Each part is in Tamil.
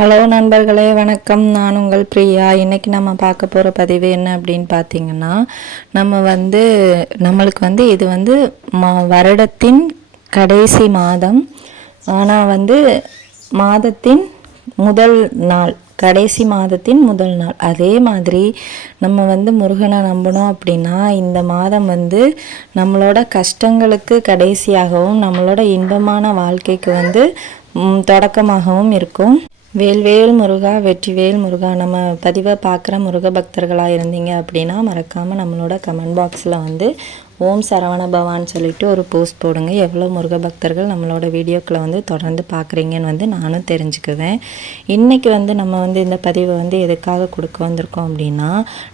ஹலோ நண்பர்களே வணக்கம். நான் உங்கள் பிரியா. இன்றைக்கி நம்ம பார்க்க போகிற பதிவு என்ன அப்படின்னு பார்த்தீங்கன்னா நம்ம வந்து நம்மளுக்கு வந்து இது வந்து மா வருடத்தின் கடைசி மாதம். ஆனால் வந்து மாதத்தின் முதல் நாள் கடைசி மாதத்தின் முதல் நாள். அதே மாதிரி நம்ம வந்து முருகனை நம்பணும் அப்படின்னா இந்த மாதம் வந்து நம்மளோட கஷ்டங்களுக்கு கடைசியாகவும் நம்மளோட இன்பமான வாழ்க்கைக்கு வந்து தொடக்கமாகவும் இருக்கும். வேல்வேல் முருகா வெற்றிவேல் முருகா. நம்ம பதிவை பார்க்குற முருக பக்தர்களாக இருந்தீங்க அப்படின்னா மறக்காமல் நம்மளோட கமெண்ட் பாக்ஸில் வந்து ஓம் சரவண பவான்னு சொல்லிட்டு ஒரு போஸ்ட் போடுங்க. எவ்வளோ முருக பக்தர்கள் நம்மளோட வீடியோக்களை வந்து தொடர்ந்து பார்க்குறீங்கன்னு வந்து நானும் தெரிஞ்சுக்குவேன். இன்றைக்கி வந்து நம்ம வந்து இந்த பதிவை வந்து எதுக்காக கொடுக்க வந்திருக்கோம் அப்படின்னா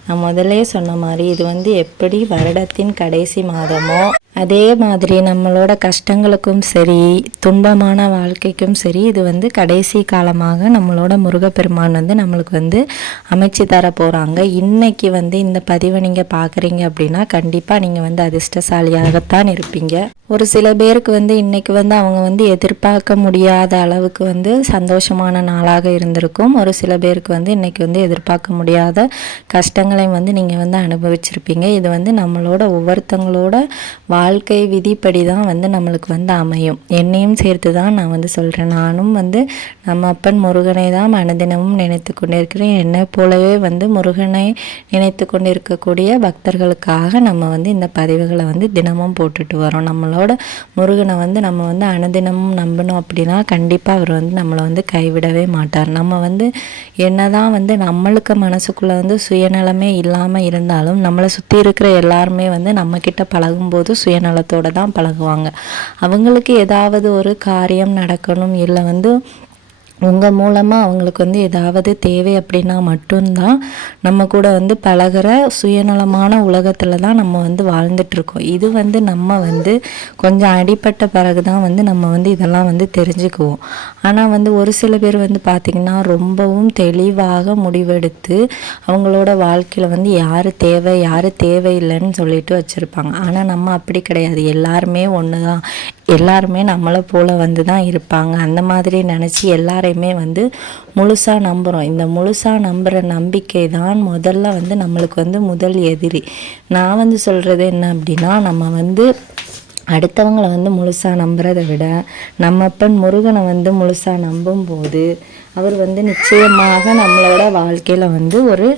நான் முதலே சொன்ன மாதிரி இது வந்து எப்படி வருடத்தின் கடைசி மாதமோ அதே மாதிரி நம்மளோட கஷ்டங்களுக்கும் சரி துன்பமான வாழ்க்கைக்கும் சரி இது வந்து கடைசி காலமாக நம்மளோட முருகப்பெருமான் வந்து நம்மளுக்கு வந்து அமைச்சு தர போகிறாங்க இன்றைக்கி வந்து இந்த பதிவை நீங்கள் பார்க்குறீங்க அப்படின்னா கண்டிப்பாக நீங்கள் வந்து அது அதிர்ஷ்டசாலியாகத்தான் இருப்பீங்க. ஒரு சில பேருக்கு வந்து இன்னைக்கு வந்து அவங்க வந்து எதிர்பார்க்க முடியாத அளவுக்கு வந்து சந்தோஷமான நாளாக இருந்திருக்கும். ஒரு சில பேருக்கு வந்து இன்னைக்கு வந்து எதிர்பார்க்க முடியாத கஷ்டங்களையும் வந்து நீங்கள் வந்து அனுபவிச்சிருப்பீங்க. இது வந்து நம்மளோட ஒவ்வொருத்தங்களோட வாழ்க்கை விதிப்படி தான் வந்து நம்மளுக்கு வந்து அமையும். என்னையும் சேர்த்து தான் நான் வந்து சொல்கிறேன் நானும் வந்து நம்ம அப்பன் முருகனை தான் மனதினமும் நினைத்து கொண்டிருக்கிறேன். என்னை போலவே வந்து முருகனை நினைத்து கொண்டிருக்கக்கூடிய பக்தர்களுக்காக நம்ம வந்து இந்த பதிவுகளை வந்து தினமும் போட்டுட்டு வரோம். நம்மளோட முருகனை வந்து நம்ம வந்து அனுதினமும் நம்பணும் அப்படின்னா கண்டிப்பாக அவர் வந்து நம்மளை வந்து கைவிடவே மாட்டார். நம்ம வந்து என்னதான் வந்து நம்மளுக்கு மனசுக்குள்ளே வந்து சுயநலமே இல்லாமல் இருந்தாலும் நம்மளை சுற்றி இருக்கிற எல்லாருமே வந்து நம்மக்கிட்ட பழகும்போது சுயநலத்தோட தான் பழகுவாங்க. அவங்களுக்கு ஏதாவது ஒரு காரியம் நடக்கணும் இல்லை வந்து உங்கள் மூலமாக அவங்களுக்கு வந்து ஏதாவது தேவை அப்படின்னா மட்டும்தான் நம்ம கூட வந்து பழகுற சுயநலமான உலகத்தில் தான் நம்ம வந்து வாழ்ந்துட்டுருக்கோம். இது வந்து நம்ம வந்து கொஞ்சம் அடிப்பட்ட பிறகு தான் வந்து நம்ம வந்து இதெல்லாம் வந்து தெரிஞ்சுக்குவோம். ஆனால் வந்து ஒரு சில பேர் வந்து பார்த்திங்கன்னா ரொம்பவும் தெளிவாக முடிவெடுத்து அவங்களோட வாழ்க்கையில் வந்து யார் தேவை யார் தேவையில்லைன்னு சொல்லிட்டு வச்சுருப்பாங்க. ஆனால் நம்ம அப்படி கிடையாது. எல்லாருமே ஒன்று தான் எல்லாருமே நம்மளை போல் வந்து தான் இருப்பாங்க. அந்த மாதிரி நினச்சி எல்லாரையுமே வந்து முழுசாக நம்புகிறோம் இந்த முழுசாக நம்புகிற நம்பிக்கை தான் முதல்ல வந்து நம்மளுக்கு வந்து முதல் எதிரி. நான் வந்து சொல்கிறது என்ன அப்படின்னா நம்ம வந்து அடுத்தவங்களை வந்து முழுசாக நம்புறதை விட நம்ம அப்பன் முருகனை வந்து முழுசாக நம்பும்போது அவர் வந்து நிச்சயமாக நம்மளோட வாழ்க்கையில் வந்து ஒரு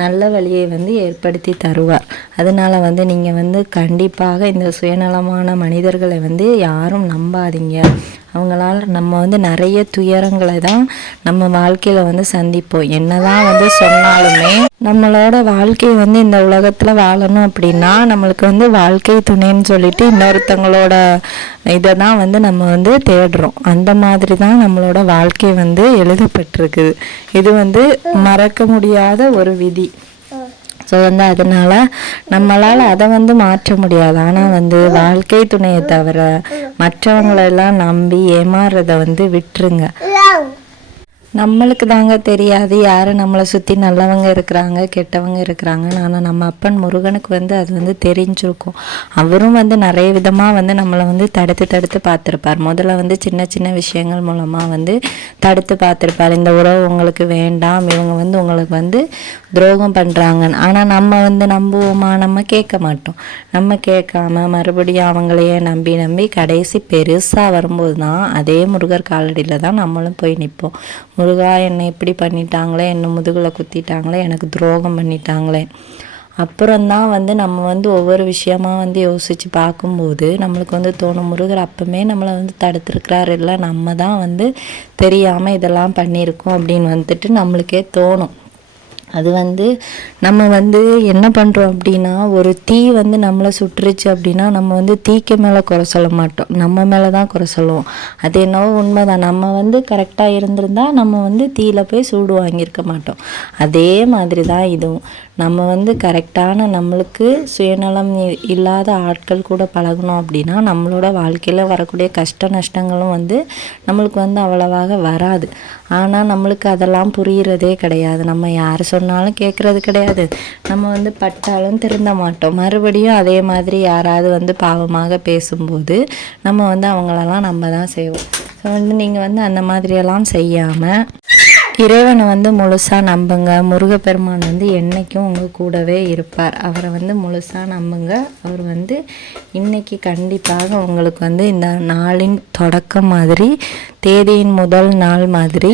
நல்ல வழியை வந்து ஏற்படுத்தி தருவார். அதனால் வந்து நீங்கள் வந்து கண்டிப்பாக இந்த சுயநலமான மனிதர்களை வந்து யாரும் நம்பாதீங்க. அவங்களால் நம்ம வந்து நிறைய துயரங்களை தான் நம்ம வாழ்க்கையில் வந்து சந்திப்போம். என்னதான் வந்து சொன்னாலுமே நம்மளோட வாழ்க்கை வந்து இந்த உலகத்தில் வாழணும் அப்படின்னா நம்மளுக்கு வந்து வாழ்க்கை துணைன்னு சொல்லிட்டு இன்னொருத்தங்களோட இதை தான் வந்து நம்ம வந்து தேடுறோம். அந்த மாதிரி தான் நம்மளோட வாழ்க்கை வந்து பெற்றிருக்குது இது வந்து மறக்க முடியாத ஒரு விதி. ஸோ வந்து அதனால நம்மளால் அதை வந்து மாற்ற முடியாது. ஆனால் வந்து வாழ்க்கை துணையை தவிர மற்றவங்களெல்லாம் நம்பி ஏமாறுறதை வந்து விட்டுருங்க. நம்மளுக்கு தாங்க தெரியாது. யார் நம்மளை சுற்றி நல்லவங்க இருக்கிறாங்க கெட்டவங்க இருக்கிறாங்க ஆனால் நம்ம அப்பன் முருகனுக்கு வந்து அது வந்து தெரிஞ்சிருக்கும். அவரும் வந்து நிறைய விதமாக வந்து நம்மளை வந்து தடுத்து தடுத்து பார்த்துருப்பார். முதல்ல வந்து சின்ன சின்ன விஷயங்கள் மூலமாக வந்து தடுத்து பார்த்துருப்பார். இந்த உறவு உங்களுக்கு வேண்டாம். இவங்க வந்து உங்களுக்கு வந்து துரோகம் பண்ணுறாங்கன்னு ஆனால் நம்ம வந்து நம்புவோமா? நம்ம கேட்க மாட்டோம். நம்ம கேட்காம மறுபடியும் அவங்களையே நம்பி நம்பி கடைசி பெருசாக வரும்போது தான் அதே முருகர் காலடியில் தான் நம்மளும் போய் நிற்போம். முருகா என்னை இப்படி பண்ணிட்டாங்களே? என்னை முதுகில் குத்திட்டாங்களே? எனக்கு துரோகம் பண்ணிட்டாங்களே? அப்புறம்தான் வந்து நம்ம வந்து ஒவ்வொரு விஷயமா வந்து யோசித்து பார்க்கும்போது நம்மளுக்கு வந்து தோணும் முருகர் அப்பவுமே நம்மளை வந்து தடுத்துருக்கிறாரு இல்லை. நம்ம தான் வந்து தெரியாமல் இதெல்லாம் பண்ணியிருக்கோம் அப்படின்னு வந்துட்டு நம்மளுக்கே தோணும். அது வந்து நம்ம வந்து என்ன பண்ணுறோம் அப்படின்னா ஒரு தீ வந்து நம்மளை சுட்டுருச்சு அப்படின்னா நம்ம வந்து தீக்கு மேலே குறை சொல்ல மாட்டோம். நம்ம மேலே தான் குறை சொல்லுவோம். அது என்னவோ உண்மைதான். நம்ம வந்து கரெக்டாக இருந்திருந்தால் நம்ம வந்து தீயில போய் சூடு வாங்கியிருக்க மாட்டோம். அதே மாதிரி தான் இதுவும். நம்ம வந்து கரெக்டான நம்மளுக்கு சுயநலம் இல்லாத ஆட்கள் கூட பழகணும் அப்படின்னா நம்மளோட வாழ்க்கையில் வரக்கூடிய கஷ்ட நஷ்டங்களும் வந்து நம்மளுக்கு வந்து அவ்வளவாக வராது. ஆனால் நம்மளுக்கு அதெல்லாம் புரிகிறதே கிடையாது. நம்ம யார் சொன்னாலும் கேட்குறது கிடையாது. நம்ம வந்து பட்டாலும் திருந்த மாட்டோம். மறுபடியும் அதே மாதிரி யாராவது வந்து பாவமாக பேசும்போது நம்ம வந்து அவங்களெல்லாம் நம்ம தான் செய்வோம். ஸோ வந்து நீங்கள் வந்து அந்த மாதிரியெல்லாம் செய்யாமல் இறைவனை வந்து முழுசாக நம்புங்க. முருகப்பெருமான் வந்து என்றைக்கும் உங்கள் கூடவே இருப்பார். அவரை வந்து முழுசாக நம்புங்க. அவர் வந்து இன்றைக்கி கண்டிப்பாக உங்களுக்கு வந்து இந்த நாளின் தொடக்கம் மாதிரி தேதியின் முதல் நாள் மாதிரி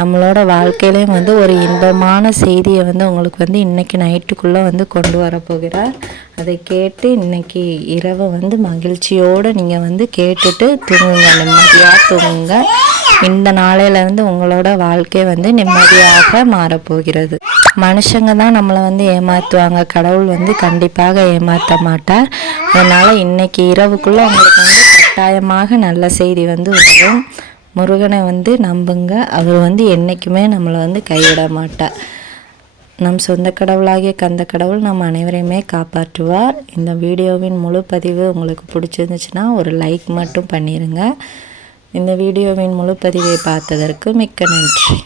நம்மளோட வாழ்க்கையிலையும் வந்து ஒரு இன்பமான செய்தியை வந்து உங்களுக்கு வந்து இன்றைக்கி நைட்டுக்குள்ளே வந்து கொண்டு வரப்போகிறார் அதை கேட்டு இன்றைக்கி இரவு வந்து மகிழ்ச்சியோடு நீங்கள் வந்து கேட்டுட்டு தூங்குங்க. நிம்மதியாக தூங்குங்க. இந்த நாளையிலேருந்து உங்களோட வாழ்க்கை வந்து நிம்மதியாக மாறப்போகிறது. மனுஷங்க தான் நம்மளை வந்து ஏமாற்றுவாங்க கடவுள் வந்து கண்டிப்பாக ஏமாற்ற மாட்டார். அதனால் இன்னைக்கு இரவுக்குள்ளே உங்களுக்கு வந்து கட்டாயமாக நல்ல செய்தி வந்து வரும். முருகனை வந்து நம்புங்க. அவர் வந்து என்றைக்குமே நம்மளை வந்து கைவிட மாட்டார். நம் சொந்த கடவுளாகிய கந்த கடவுள் நம் அனைவரையுமே காப்பாற்றுவார். இந்த வீடியோவின் முழு பதிவு உங்களுக்கு பிடிச்சிருந்துச்சுன்னா ஒரு லைக் மட்டும் பண்ணிடுங்க இந்த வீடியோவின் முழு பதிவை பார்த்ததற்கு மிக்க நன்றி.